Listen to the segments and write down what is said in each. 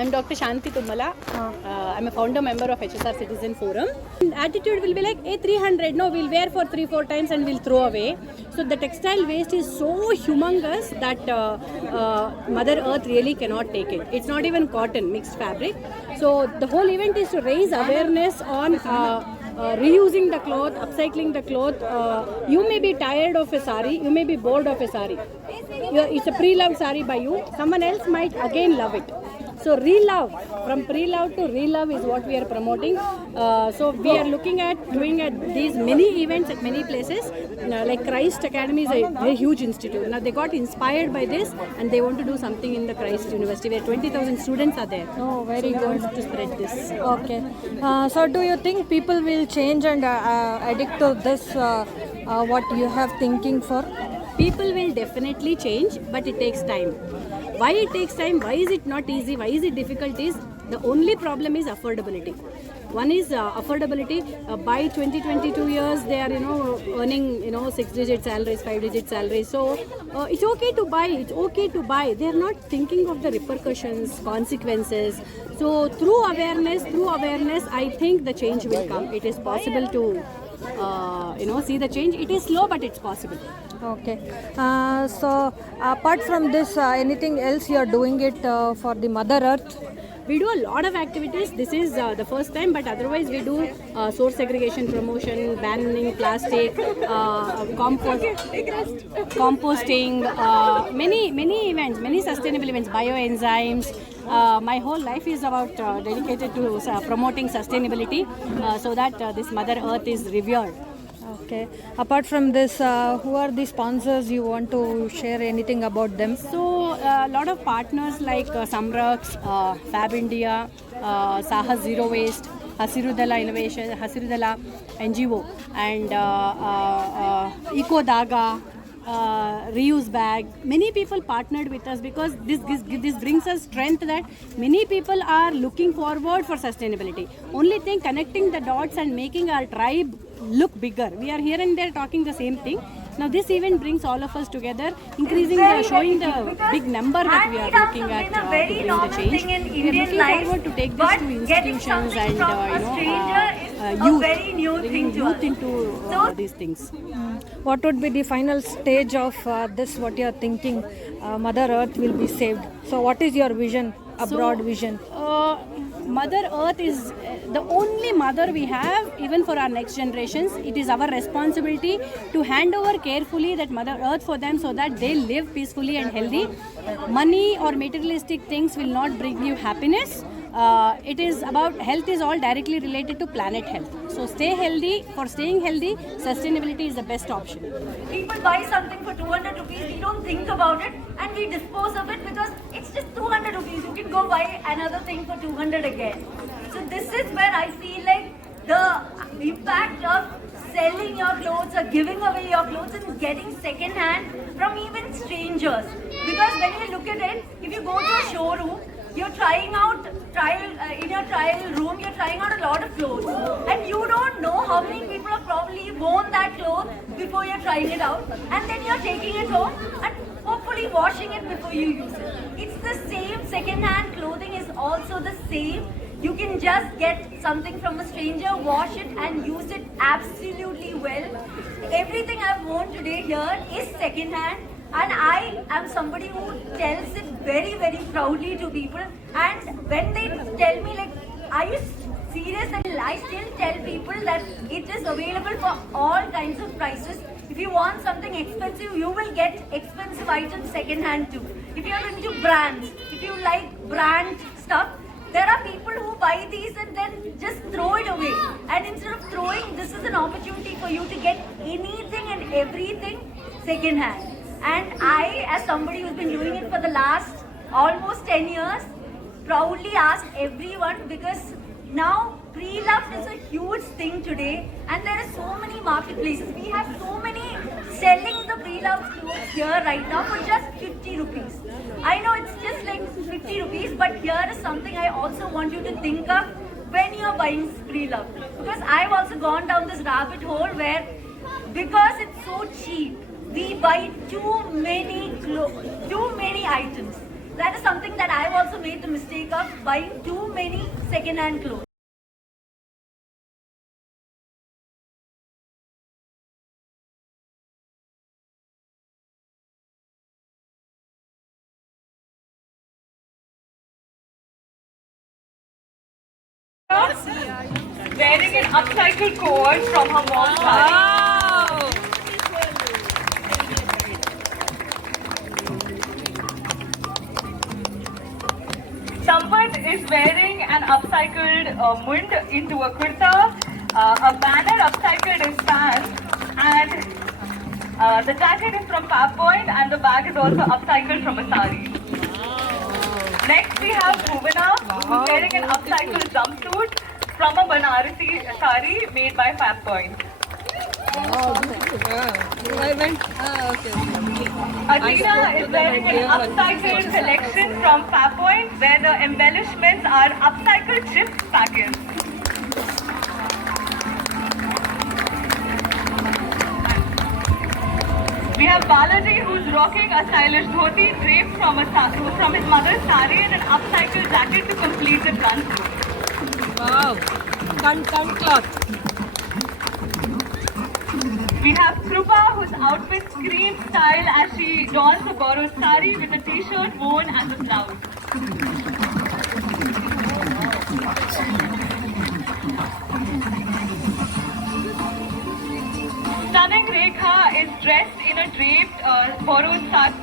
I'm Dr. Shanti Tummala. I'm a founder member of HSR Citizen Forum. Attitude will be like, hey, 300, no, we'll wear for 3-4 times and we'll throw away. So the textile waste is so humongous that Mother Earth really cannot take it. It's not even cotton, mixed fabric. So the whole event is to raise awareness on reusing the cloth, upcycling the cloth. You may be tired of a sari, you may be bored of a sari. It's a pre-loved sari by you. Someone else might again love it. So re-love, from pre-love to re-love is what we are promoting. So we are looking at doing these many events at many places. Like Christ Academy is a very huge institute. Now they got inspired by this and they want to do something in the Christ University where 20,000 students are there. Oh, very so good. Want to spread this. Okay. So do you think people will change and addict to this, what you have thinking for? People will definitely change, but it takes time. Why it takes time? Why is it not easy? Why is it difficult? Is the only problem is affordability. One is affordability. By 20-22 years, they are earning 6-digit salaries, 5-digit salaries. So it's okay to buy. It's okay to buy. They are not thinking of the repercussions, consequences. So through awareness, I think the change will come. It is possible to see the change. It is slow, but it's possible. Okay. So apart from this, anything else you are doing it for the Mother Earth? We do a lot of activities. This is the first time, but otherwise we do source segregation promotion, banning plastic, composting, many events, many sustainable events, bioenzymes. My whole life is about dedicated to promoting sustainability so that this Mother Earth is revered. Okay. Apart from this, who are the sponsors? You want to share anything about them? So, a lot of partners like Samraks, Fab India, Sahas Zero Waste, Hasirudala Innovation, Hasirudala NGO, and Eco Daga, reuse bag. Many people partnered with us because this brings us strength that many people are looking forward for sustainability. Only thing, connecting the dots and making our tribe look bigger. We are here and there talking the same thing. Now this event brings all of us together, showing the big number that we are looking at to bring the change. We are looking forward to take this to institutions and bringing youth into these things. What would be the final stage of this, what you are thinking? Mother Earth will be saved. So what is your vision, broad vision? Mother Earth is the only mother we have, even for our next generations. It is our responsibility to hand over carefully that Mother Earth for them so that they live peacefully and healthy. Money or materialistic things will not bring you happiness. It is about health is all directly related to planet health. So stay healthy. For staying healthy, sustainability is the best option. People buy something for 200 rupees, we don't think about it and we dispose of it because it's just 200 rupees. You can go buy another thing for 200 again. So this is where I feel like the impact of selling your clothes or giving away your clothes and getting second hand from even strangers. Because when you look at it, if you go to a showroom, you're trying out in your trial room, you're trying out a lot of clothes and you don't know how many people have probably worn that cloth before you're trying it out, and then you're taking it home and hopefully washing it before you use it. It's the same. Second hand clothing is also the same. You can just get something from a stranger, wash it and use it absolutely well. Everything I've worn today here is second hand. And I am somebody who tells it very, very proudly to people. And when they tell me like, are you serious? And I still tell people that it is available for all kinds of prices. If you want something expensive, you will get expensive items second hand too. If you are into brands, if you like brand stuff, there are people who buy these and then just throw it away. And instead of throwing, this is an opportunity for you to get anything and everything second hand. And I, as somebody who's been doing it for the last almost 10 years, proudly ask everyone, because now pre-loved is a huge thing today and there are so many marketplaces. We have so many selling the pre-loved clothes here right now for just 50 rupees. I know it's just like 50 rupees, but here is something I also want you to think of when you're buying pre-loved. Because I've also gone down this rabbit hole where, because it's so cheap, we buy too many items. that is something that I've also made the mistake of buying too many second-hand clothes. Wearing an upcycled coat from her mom's sari. Sampat is wearing an upcycled mund into a kurta, a banner upcycled his pants, and the jacket is from Fab Point, and the bag is also upcycled from a sari. Next we have Bhuvana, who's wearing an upcycled jumpsuit from a Banarasi sari made by Fab Point. Adina is wearing an upcycled collection from Fab Point, where the embellishments are upcycled chips packets. We have Balaji, who's rocking a stylish dhoti draped from his mother's sari and an upcycled jacket to complete the front look. Wow. Cunt cloth. We have Krupa, whose outfit screams style as she dons a borrowed sari with a t-shirt worn as a blouse. Stunning Rekha is dressed in a draped borrowed sari.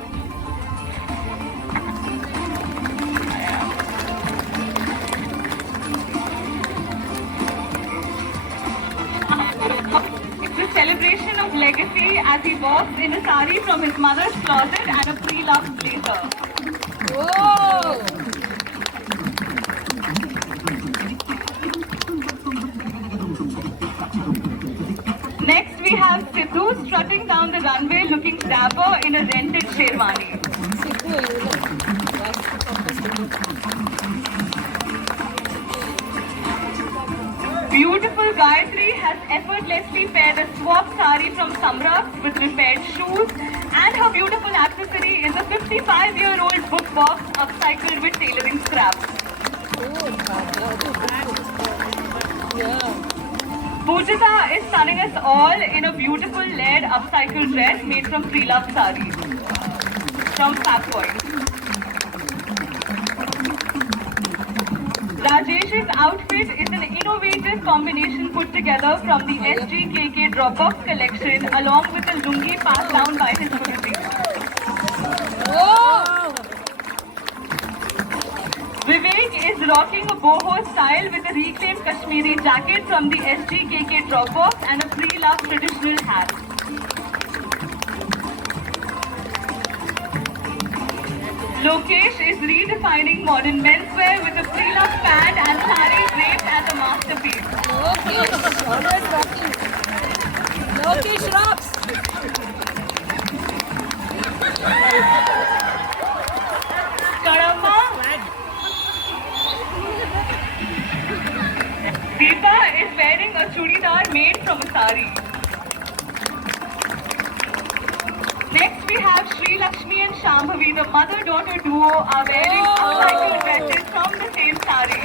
It's a celebration of legacy as he walks in a sari from his mother's closet and a pre-loved blazer. Whoa! Next we have Sidhu strutting down the runway looking dapper in a rented sherwani. Beautiful Gayatri has effortlessly paired a swap sari from Samrak with repaired shoes, and her beautiful accessory is a 55-year-old book box upcycled with tailoring scraps. Pujita is stunning us all in a beautiful layered upcycled dress made from pre-loved saris from Fab Point. Rajesh's outfit is an innovative combination put together from the SGKK Dropbox collection along with a lungi passed down by his Guruji. Vivek is rocking a boho style with a reclaimed Kashmiri jacket from the SGKK Dropbox and a pre-loved traditional hat. Lokesh is redefining modern menswear with a pre-loved pant and sari draped as a masterpiece. Lokesh, always rocking. Lokesh rocks. Kadamma. Deepa is wearing a chudidar made from a sari. Next we have Sri Lakshmi and Shambhavi, the mother-daughter duo, are wearing upcycled dresses from the same sari.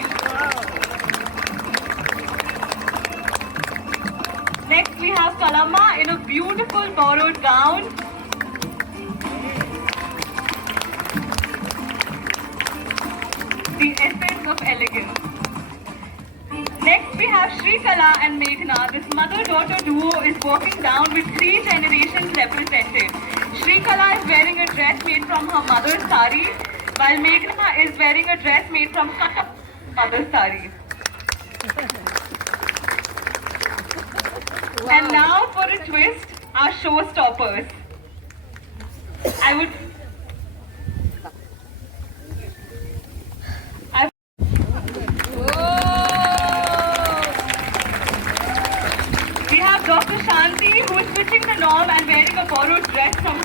Next we have Kalamma in a beautiful borrowed gown. The essence of elegance. Next we have Sri Kala and Meghna. This mother-daughter duo is walking down with 3 generations represented. Sri Kala is wearing a dress made from her mother's sari, while Meghna is wearing a dress made from her mother's sari. And now for a twist, our showstoppers. We have Dr. Shanti, who is switching the norm and wearing a borrowed dress from...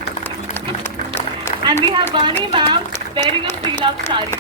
And we have Vani ma'am wearing a pre-loved sari.